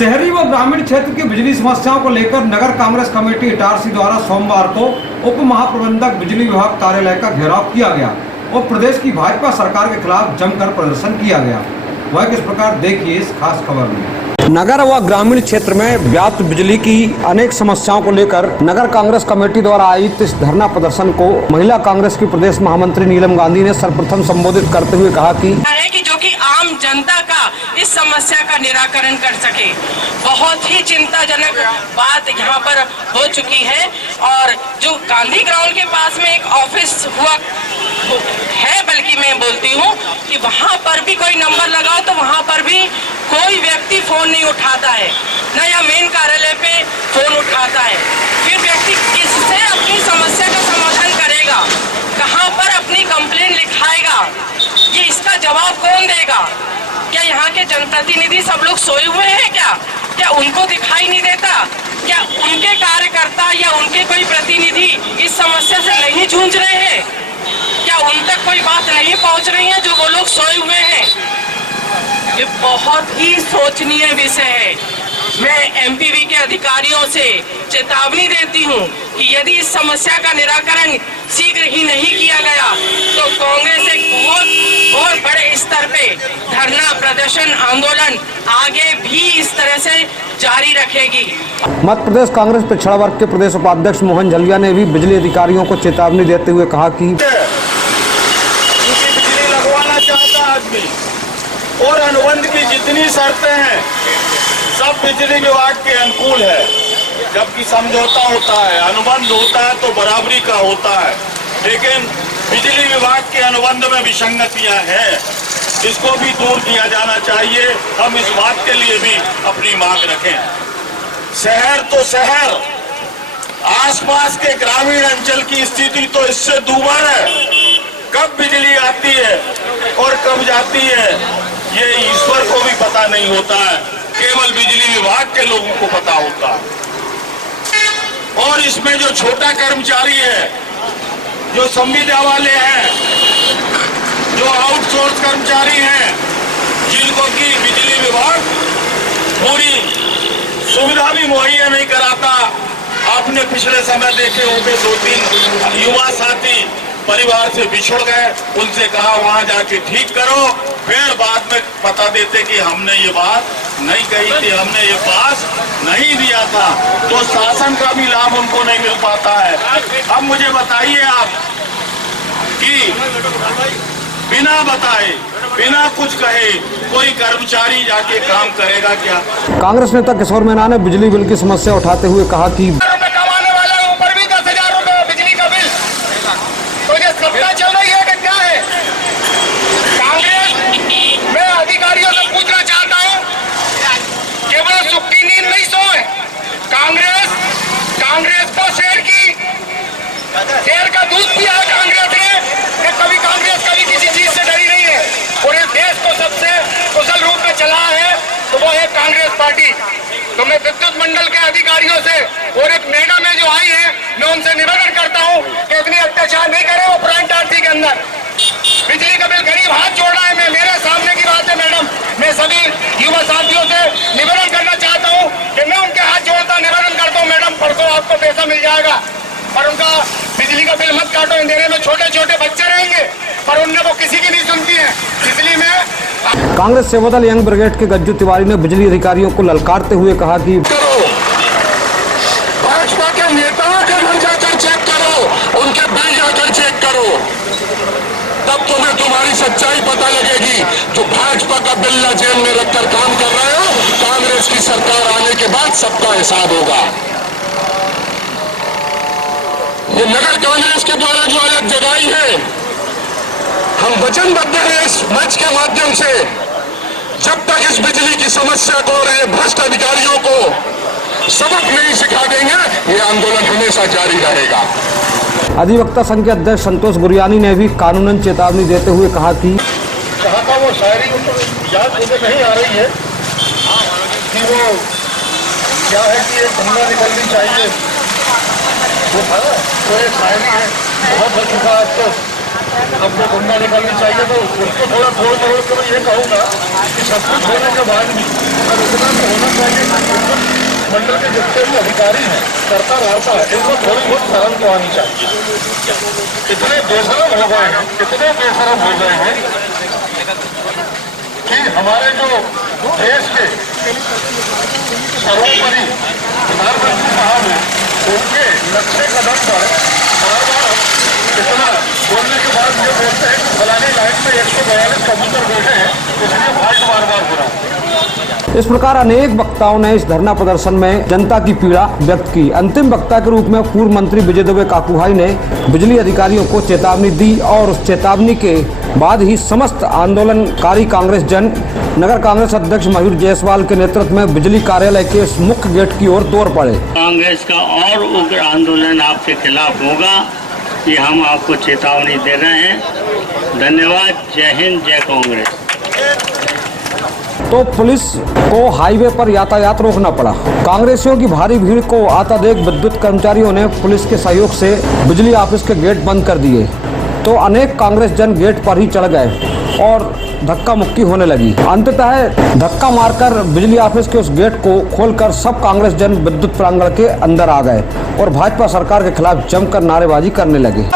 शहरी व ग्रामीण क्षेत्र की बिजली समस्याओं को लेकर नगर कांग्रेस कमेटी इटारसी द्वारा सोमवार को उप महाप्रबंधक बिजली विभाग कार्यालय का घेराव किया गया और प्रदेश की भाजपा सरकार के खिलाफ जमकर प्रदर्शन किया गया। वह किस प्रकार देखिए इस खास खबर में। नगर व ग्रामीण क्षेत्र में व्याप्त बिजली की अनेक समस्याओं को लेकर नगर कांग्रेस कमेटी द्वारा आयोजित इस धरना प्रदर्शन को महिला कांग्रेस की प्रदेश महामंत्री नीलम गांधी ने सर्वप्रथम संबोधित करते हुए कहा कि जो कि आम जनता का इस समस्या का निराकरण कर सके। बहुत ही चिंताजनक बात यहाँ पर हो चुकी है और जो गांधी ग्राउंड के पास में एक ऑफिस हुआ है, बल्कि मैं बोलती हूँ कि वहाँ पर भी कोई नंबर लगाओ तो वहाँ पर भी कोई व्यक्ति फोन नहीं उठाता है, न या मेन कार्यालय पे फोन उठाता है। फिर व्यक्ति किससे अपनी समस्या का समाधान करेगा, कहाँ पर अपनी कंप्लेंट लिखाएगा, ये इसका जवाब कौन देगा? क्या यहाँ के जनप्रतिनिधि सब लोग सोए हुए हैं क्या उनको दिखाई नहीं देता? क्या उनके कार्यकर्ता या उनके कोई प्रतिनिधि इस समस्या से नहीं जूझ रहे हैं? क्या उन तक कोई बात नहीं पहुँच रही है जो वो लोग सोए हुए हैं? ये बहुत ही सोचनीय विषय है। मैं एमपीवी के अधिकारियों से चेतावनी देती हूँ कि यदि इस समस्या का निराकरण शीघ्र ही नहीं किया गया तो कांग्रेस एक बहुत बड़े स्तर पे धरना प्रदर्शन आंदोलन आगे भी इस तरह से जारी रखेगी। मध्य प्रदेश कांग्रेस पिछड़ा वर्ग के प्रदेश उपाध्यक्ष मोहन झलिया ने भी बिजली अधिकारियों को चेतावनी देते हुए कहा कि बिजली लगवाना चाहता आदमी और अनुबंध की जितनी शर्तें हैं सब बिजली विभाग के अनुकूल है, जबकि समझौता होता है, अनुबंध होता है तो बराबरी का होता है, लेकिन बिजली विभाग के अनुबंध में विसंगतियां हैं, इसको भी दूर किया जाना चाहिए। हम इस बात के लिए भी अपनी मांग रखें। शहर तो शहर, आसपास के ग्रामीण अंचल की स्थिति तो इससे दूभर है। कब बिजली आती है और कब जाती है ये ईश्वर को भी पता नहीं होता है, केवल बिजली विभाग के लोगों को पता होता है। और इसमें जो छोटा कर्मचारी है, जो संविदा वाले हैं, जो आउटसोर्स कर्मचारी हैं, जिनको की बिजली विभाग पूरी सुविधा भी मुहैया नहीं कराता। आपने पिछले समय देखे होंगे 2-3 युवा साथी परिवार से बिछड़ गए, उनसे कहा वहां जाके ठीक करो, फिर बाद में बता देते कि हमने ये बात नहीं कही थी, हमने ये पास नहीं दिया था, तो शासन का भी लाभ उनको नहीं मिल पाता है। अब मुझे बताइए आप कि बिना बताए, बिना कुछ कहे कोई कर्मचारी जाके काम करेगा क्या? कांग्रेस नेता किशोर मीणा ने बिजली बिल की समस्या उठाते हुए कहा कि कमाने वालों पर भी 10,000 रुपए बिजली का बिल, तो ये सत्ता चल रही है कि क्या है? कांग्रेस मैं अधिकारियों से पूछना चाहता हूँ, केवल सुख की नींद नहीं सोए। कांग्रेस को शेर का दूध पिया है कांग्रेस ने। कभी कांग्रेस कभी किसी चीज से डरी नहीं है और इस देश को सबसे कुशल रूप में चला है तो वो है कांग्रेस पार्टी। तो मैं विद्युत मंडल के अधिकारियों से और एक मैडम में जो आई है, मैं उनसे निवेदन करता हूँ कि इतनी अत्याचार नहीं करे। वो प्रांत आरती के अंदर बिजली का बिल गरीब हाथ जोड़ रहा है। मैं मेरे सामने की बात है मैडम, मैं सभी युवा साथियों से निवेदन करना चाहता हूँ कि मैं उनके हाथ जोड़ता निवेदन करता हूँ, मैडम परसों आपको पैसा मिल जाएगा, पर उनका बिजली का बिल मत काटो। अंधेरे में छोटे छोटे बच्चे रहेंगे, पर उनने वो किसी की नहीं सुनती है। बिजली में कांग्रेस सेवादल यंग ब्रिगेड के गज्जू तिवारी ने बिजली अधिकारियों को ललकारते हुए कहा कि भाजपा के नेताओं के घर जाकर चेक करो, उनके बिल जाकर चेक करो, तब तुम्हें तुम्हारी सच्चाई पता लगेगी। जो भाजपा का बिल्ला जेल में रखकर काम कर रहे हो, कांग्रेस की सरकार आने के बाद सबका हिसाब होगा। ये नगर कांग्रेस के द्वारा जो अलग जगाई है, हम वचनबद्ध हैं इस मंच के माध्यम से, जब तक इस बिजली की समस्या को और ये भ्रष्ट अधिकारियों को सबक नहीं सिखा देंगे, ये आंदोलन हमेशा जारी रहेगा। अधिवक्ता संघ के अध्यक्ष संतोष गुरियानी ने भी कानूनन चेतावनी देते हुए कहा कि जहाँ का वो शायरी याद मुझे नहीं आ रही है कि वो क्या है कि एक गंगा निकलनी चाहिए, वो था ना, तो एक शायरी है, बहुत हो चुका अब तो हमको गुंडा निकालनी चाहिए, तो उसको थोड़ा तोड़ मरोड़ के मैं ये कहूँगा कि सब कुछ होने के बाद भी अगर इतना तो होना चाहिए कि मंडल के जितने भी अधिकारी हैं, करता रहता है, इनको थोड़ी बहुत शर्म तो आनी चाहिए। कितने बेशरम हो गए हैं, कितने बेशरम हो गए हैं कि हमारे जो देश के सर्वोपरि प्रधानमंत्री साहब हैं, उनके नक्शे कदम पर बार बार इतना बोलने के बाद ये बोलते हैं कि फलानी लाइन में 142 कबूतर बैठे हैं, इसलिए फाल्ट बार बार हो रहा है। इस प्रकार अनेक वक्ताओं ने इस धरना प्रदर्शन में जनता की पीड़ा व्यक्त की। अंतिम वक्ता के रूप में पूर्व मंत्री विजय दुबे काकूभाई ने बिजली अधिकारियों को चेतावनी दी और उस चेतावनी के बाद ही समस्त आंदोलनकारी कांग्रेस जन नगर कांग्रेस अध्यक्ष मयूर जायसवाल के नेतृत्व में बिजली कार्यालय के मुख्य गेट की ओर दौड़ पड़े। कांग्रेस का और उग्र आंदोलन आपके खिलाफ होगा, ये हम आपको चेतावनी दे रहे हैं। धन्यवाद। जय हिंद, जय कांग्रेस। तो पुलिस को हाईवे पर यातायात रोकना पड़ा। कांग्रेसियों की भारी भीड़ को आता देख विद्युत कर्मचारियों ने पुलिस के सहयोग से बिजली ऑफिस के गेट बंद कर दिए, तो अनेक कांग्रेस जन गेट पर ही चढ़ गए और धक्का मुक्की होने लगी। अंततः धक्का मारकर बिजली ऑफिस के उस गेट को खोलकर सब कांग्रेस जन विद्युत प्रांगण के अंदर आ गए और भाजपा सरकार के खिलाफ जमकर नारेबाजी करने लगे।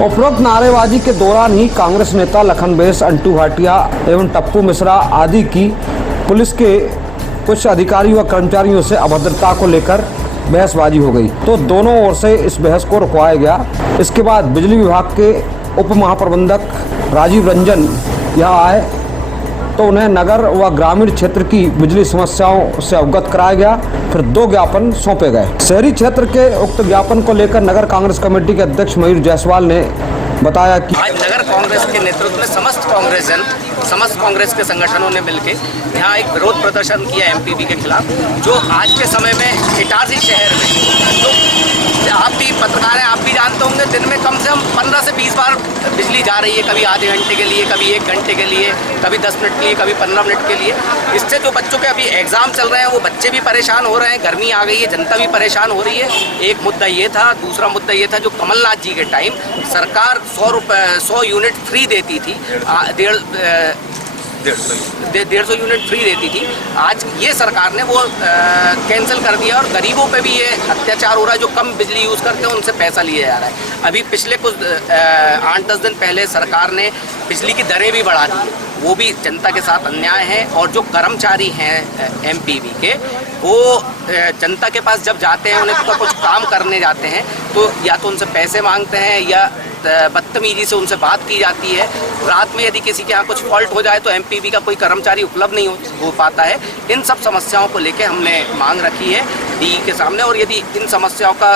उपरोक्त नारेबाजी के दौरान ही कांग्रेस नेता लखन बेस, अंटू भाटिया एवं टप्पू मिश्रा आदि की पुलिस के कुछ अधिकारियों व कर्मचारियों से अभद्रता को लेकर बहसबाजी हो गई, तो दोनों ओर से इस बहस को रुकवाया गया। इसके बाद बिजली विभाग के उप महाप्रबंधक राजीव रंजन यहाँ आए तो उन्हें नगर व ग्रामीण क्षेत्र की बिजली समस्याओं से अवगत कराया गया। फिर 2 ज्ञापन सौंपे गए। शहरी क्षेत्र के उक्त ज्ञापन को लेकर नगर कांग्रेस कमेटी के अध्यक्ष मयूर जायसवाल ने बताया कि आज नगर कांग्रेस के नेतृत्व में समस्त कांग्रेस के संगठनों ने मिलकर यहाँ एक विरोध प्रदर्शन किया एमपीबी के खिलाफ, जो आज के समय में इटारसी शहर में, जो आप भी पत्रकार हैं, आप भी जानते होंगे, दिन में कम से कम 15 से 20 बार बिजली जा रही है। कभी आधे घंटे के लिए, कभी 1 घंटे के लिए, कभी 10 मिनट के लिए, कभी 15 मिनट के लिए। इससे जो बच्चों के अभी एग्जाम चल रहे हैं, वो बच्चे भी परेशान हो रहे हैं, गर्मी आ गई है, जनता भी परेशान हो रही है। एक मुद्दा ये था। दूसरा मुद्दा ये था, जो कमलनाथ जी के टाइम सरकार 100 यूनिट फ्री देती थी, 150 यूनिट फ्री देती थी। आज ये सरकार ने वो कैंसिल कर दिया और गरीबों पे भी ये अत्याचार हो रहा है। जो कम बिजली यूज़ करते हैं उनसे पैसा लिया जा रहा है। अभी पिछले कुछ 8-10 दिन पहले सरकार ने बिजली की दरें भी बढ़ा दी, वो भी जनता के साथ अन्याय है। और जो कर्मचारी हैं एमपीबी के, वो जनता के पास जब जाते हैं, उन्हें तो कुछ काम करने जाते हैं, तो या तो उनसे पैसे मांगते हैं या बदतमीजी से उनसे बात की जाती है। रात में यदि किसी के यहाँ कुछ फॉल्ट हो जाए तो एमपीबी का कोई कर्मचारी उपलब्ध नहीं हो पाता है। इन सब समस्याओं को लेकर हमने मांग रखी है डी के सामने, और यदि इन समस्याओं का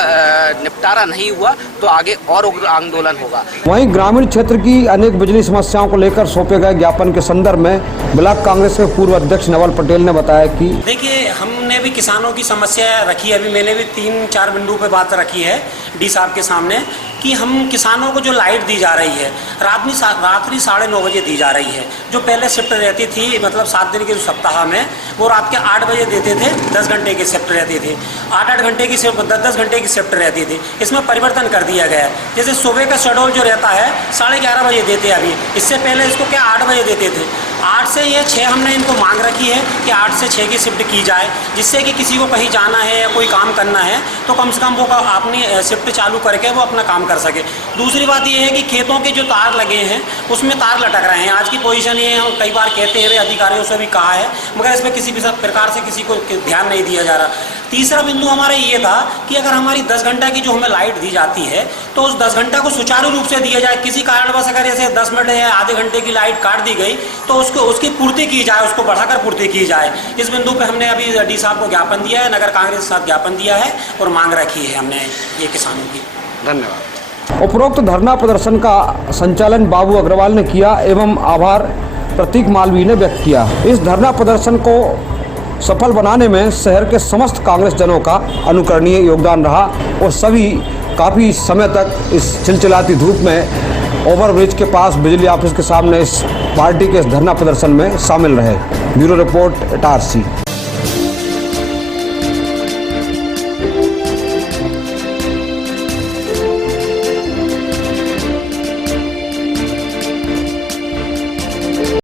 निपटारा नहीं हुआ तो आगे और उग्र आंदोलन होगा। वहीं ग्रामीण क्षेत्र की अनेक बिजली समस्याओं को लेकर सौंपे गए ज्ञापन के संदर्भ में ब्लॉक कांग्रेस के पूर्व अध्यक्ष नवल पटेल ने बताया कि देखिए, हमने भी किसानों की समस्या रखी है। अभी मैंने भी 3-4 बिंदु पे बात रखी है डी साहब के सामने कि हम किसानों को जो लाइट दी जा रही है रात्रि 9:30 बजे दी जा रही है। जो पहले शिफ्ट रहती थी, मतलब 7 दिन के सप्ताह में, वो रात के 8 बजे देते थे, 10 घंटे की शिफ्ट रहती थी। 8-8 घंटे की शिफ्ट, 10-10 घंटे की शिफ्ट रहती थी। इसमें परिवर्तन कर दिया गया है। जैसे सुबह का शेड्यूल जो रहता है 11:30 बजे देते हैं अभी, इससे पहले इसको क्या 8 बजे देते थे। 8 से ये 6 हमने इनको मांग रखी है कि 8 से 6 की शिफ्ट की जाए, जिससे कि किसी को कहीं जाना है या कोई काम करना है तो कम से कम वो अपनी शिफ्ट चालू करके वो अपना काम कर सके। दूसरी बात ये है कि खेतों के जो तार लगे हैं उसमें तार लटक रहे हैं। आज की पोजीशन ये है, हम कई बार कहते हैं, अधिकारियों से भी कहा है, मगर इसमें किसी भी प्रकार से किसी को ध्यान नहीं दिया जा रहा। तीसरा बिंदु हमारा ये था कि अगर हमारी 10 घंटा की जो हमें लाइट दी जाती है तो उस 10 घंटा को सुचारू रूप से दिया जाए। किसी कारणवश अगर ऐसे 10 मिनट या आधे घंटे की लाइट काट दी गई तो उसकी पूर्ति की जाए, उसको बढ़ाकर पूर्ति की जाए। इस बिंदु पे हमने अभी डी साहब को ज्ञापन दिया है, नगर कांग्रेस के साथ ज्ञापन दिया है और मांग रखी है हमने ये किसानों की। धन्यवाद। उपरोक्त धरना प्रदर्शन का संचालन बाबू अग्रवाल ने किया एवं आभार प्रतीक मालवीय ने व्यक्त किया। इस धरना प्रदर्शन को सफल बनाने में शहर के समस्त कांग्रेस जनों का अनुकरणीय योगदान रहा और सभी काफ़ी समय तक इस चिलचिलाती धूप में ओवरब्रिज के पास बिजली ऑफिस के सामने इस पार्टी के इस धरना प्रदर्शन में शामिल रहे। Bureau report Itarsi.